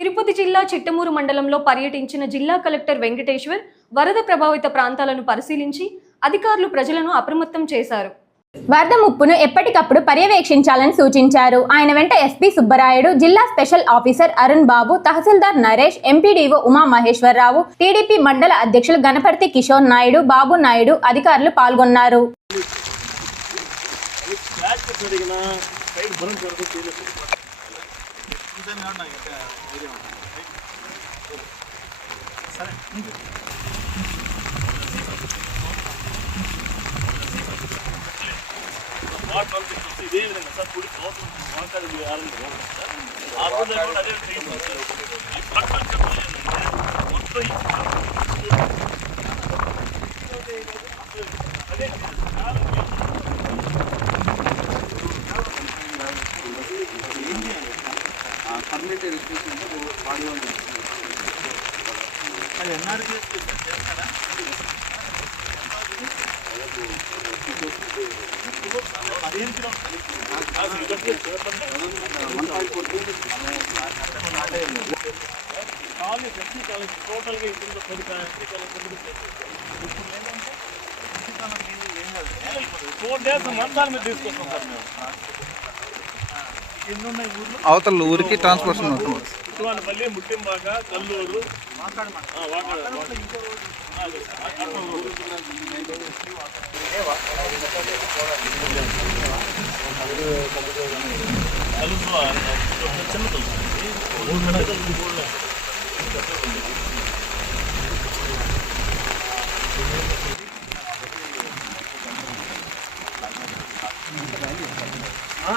తిరుపతి జిల్లా చిట్టమూరు మండలంలో పర్యటించిన జిల్లా కలెక్టర్ వెంకటేశ్వర్ వరద ప్రభావిత ప్రాంతాలను పరిశీలించి అధికారులు ప్రజలను అప్రమత్తం చేశారు. వరద ముప్పును ఎప్పటికప్పుడు పర్యవేక్షించాలని సూచించారు. ఆయన వెంట ఎస్పీ సుబ్బరాయుడు జిల్లా special officer Arun Babu tahsildar Naresh MPDO Uma Maheswararao TDP మండల అధ్యక్షులు గణపతి కిషోర్ నాయుడు బాబు నాయుడు అధికారులు పాల్గొన్నారు. వాటర్ అంతా ఇస్తుంది. ఇదే విధంగా సార్ కుడి అవసరం వాటర్ అది ఆరంభం కావాలి సార్. ఆ రోజు కూడా అదే ట్రీట్మెంట్ సార్. ఈ పక్కన చెప్పాలి అంటే మొత్తం ఈ- అదే అది టోటల్గా ఇప్పుడు పది ఫోర్ డేస్ మంతాల మీద తీసుకొస్తాం సార్ మేము ఎన్ని ఉన్నాయి ఊర్లో అవతల ఊరికి ట్రాన్స్పోర్టేషన్ ఉంటుంది ముట్టింబాక కల్లూరు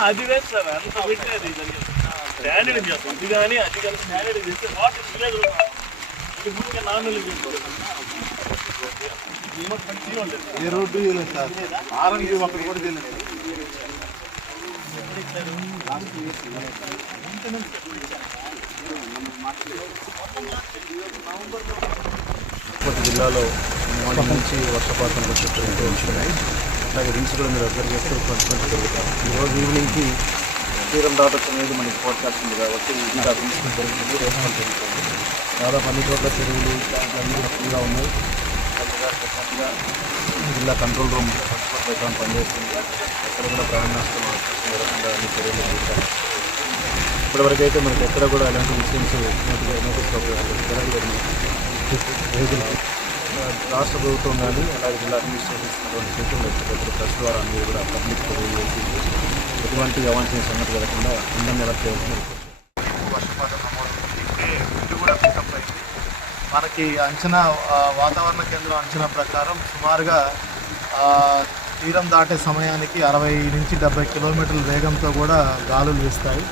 అది వేస్ట్ సార్ అంత పెట్టేది స్టాండర్డ్ చేస్తాం ఇది కానీ అది కానీ స్టాండర్డ్ చేస్తే వాటర్ విలేజ్ ఇది నార్మల్ ఏ రోడ్డు సార్ ఒకటి కూడా తెలియదు తిరుపతి జిల్లాలో మార్నింగ్ నుంచి వర్షపాతం వచ్చేటట్టు వచ్చినాయి అలాగే రింగ్స్ కూడా మీరు అబ్జర్వ్ చేస్తే కొంచెం జరుగుతాం ఈరోజు ఈవినింగ్కి తీరం దాటొచ్చు అనేది మనకి ఫోర్కాస్ట్ ఉంది కాబట్టి ఇంకా రింగ్స్ జరుగుతుంది జరుగుతుంది దాదాపు అన్ని చోట్ల చెరువులు అన్నీ రకంగా ఉన్నాయి. చక్కగా ప్రశాంతంగా జిల్లా కంట్రోల్ రూమ్ ప్రకారం పనిచేస్తుంది. ఎక్కడ కూడా ప్రాణ నష్టం అవకాశం అన్ని చర్యలు తీసుకుంటాం ఇప్పటివరకు అయితే మనకి ఎక్కడ కూడా అలాంటి విషయన్స్ నోటీస్ జరగలేదు రాష్ట్ర ప్రభుత్వం కానీ అలాగే జిల్లా అడ్మినిస్ట్రేషన్ ఇస్తున్నటువంటి సూచనలు ఎప్పటికప్పుడు ప్రెస్ ద్వారా మీరు కూడా పబ్లిక్ తెలియజేసి ఎటువంటి అవాంఛనీయ సంగతి జరగకుండా అందరం ఎలా చేయాల్సిన వర్షపాతం పికప్ అయింది మనకి అంచనా వాతావరణ కేంద్రం అంచనా ప్రకారం సుమారుగా తీరం దాటే సమయానికి అరవై నుంచి డెబ్బై కిలోమీటర్ల వేగంతో కూడా గాలులు వీస్తాయి.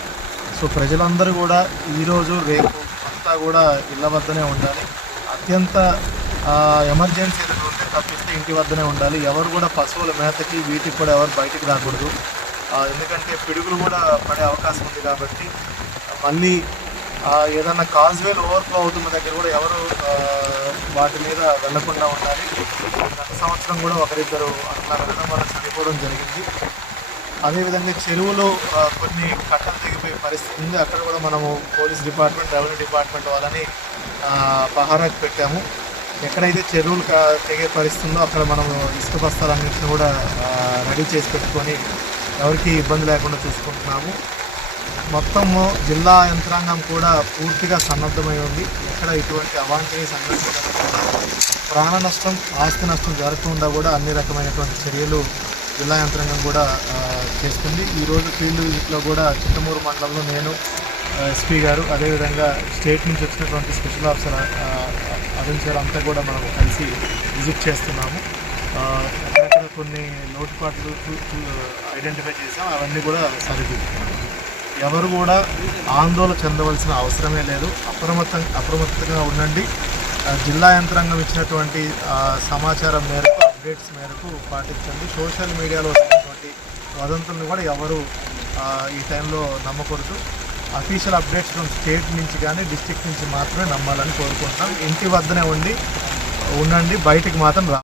సో ప్రజలందరూ కూడా ఈరోజు రేపు అంతా కూడా ఇళ్ళ వద్దనే ఉండాలి. అత్యంత ఎమర్జెన్సీ ఏదైనా ఉంటే తప్పిస్తే ఇంటి వద్దనే ఉండాలి. ఎవరు కూడా పశువుల మేతకి వీటికి కూడా ఎవరు బయటికి రాకూడదు. ఎందుకంటే పిడుగులు కూడా పడే అవకాశం ఉంది కాబట్టి మళ్ళీ ఏదన్నా కాజ్వేల్ ఓవర్ఫ్లో అవుతున్న దగ్గర కూడా ఎవరు వాటి మీద వెళ్ళకుండా ఉండాలి. గత సంవత్సరం కూడా ఒకరిద్దరు అట్లా వెళ్ళడం వల్ల చనిపోవడం జరిగింది. అదేవిధంగా చెరువులో కొన్ని కట్టలు తెగిపోయే పరిస్థితి ఉంది. అక్కడ కూడా మనము పోలీస్ డిపార్ట్మెంట్ రెవెన్యూ డిపార్ట్మెంట్ వాళ్ళని ఆ, పహారాకి పెట్టాము. ఎక్కడైతే చెరువులు తెగే పరిస్థితి ఉందో అక్కడ మనము ఇసుక బస్తాలన్నింటినీ కూడా రెడీ చేసి పెట్టుకొని ఎవరికి ఇబ్బంది లేకుండా చూసుకుంటున్నాము. మొత్తము జిల్లా యంత్రాంగం కూడా పూర్తిగా సన్నద్ధమై ఉంది. ఎక్కడ ఇటువంటి అవాంఛనీయ సంఘటనలు ప్రాణ నష్టం ఆస్తి నష్టం జరగకుండా కూడా అన్ని రకమైనటువంటి చర్యలు జిల్లా యంత్రాంగం కూడా చేస్తుంది. ఈరోజు ఫీల్డ్ విజిట్లో కూడా చిత్తమూరు మండలంలో నేను ఎస్పీ గారు అదేవిధంగా స్టేట్ నుంచి వచ్చినటువంటి స్పెషల్ ఆఫీసర్ అరుణ్ సార్ అంతా కూడా మనం కలిసి విజిట్ చేస్తున్నాము. ఆ, కొన్ని లోటుపాట్లు ఐడెంటిఫై చేసాం. అవన్నీ కూడా సరిదిద్దుతున్నాము ఎవరు కూడా ఆందోళన చెందవలసిన అవసరమే లేదు. అప్రమత్తం అప్రమత్తంగా ఉండండి. జిల్లా యంత్రాంగం ఇచ్చినటువంటి సమాచారం మేరకు అప్డేట్స్ మేరకు పాటించండి. సోషల్ మీడియాలో వస్తున్నటువంటి వదంతులను కూడా ఎవరు ఈ టైంలో నమ్మకూడదు. అఫీషియల్ అప్డేట్స్ ఫ్రమ్ స్టేట్ నుంచి కానీ డిస్ట్రిక్ట్ నుంచి మాత్రమే నమ్మాలని కోరుకుంటున్నాం. ఇంటి వద్దనే ఉండి ఉండండి. బయటికి మాత్రం రా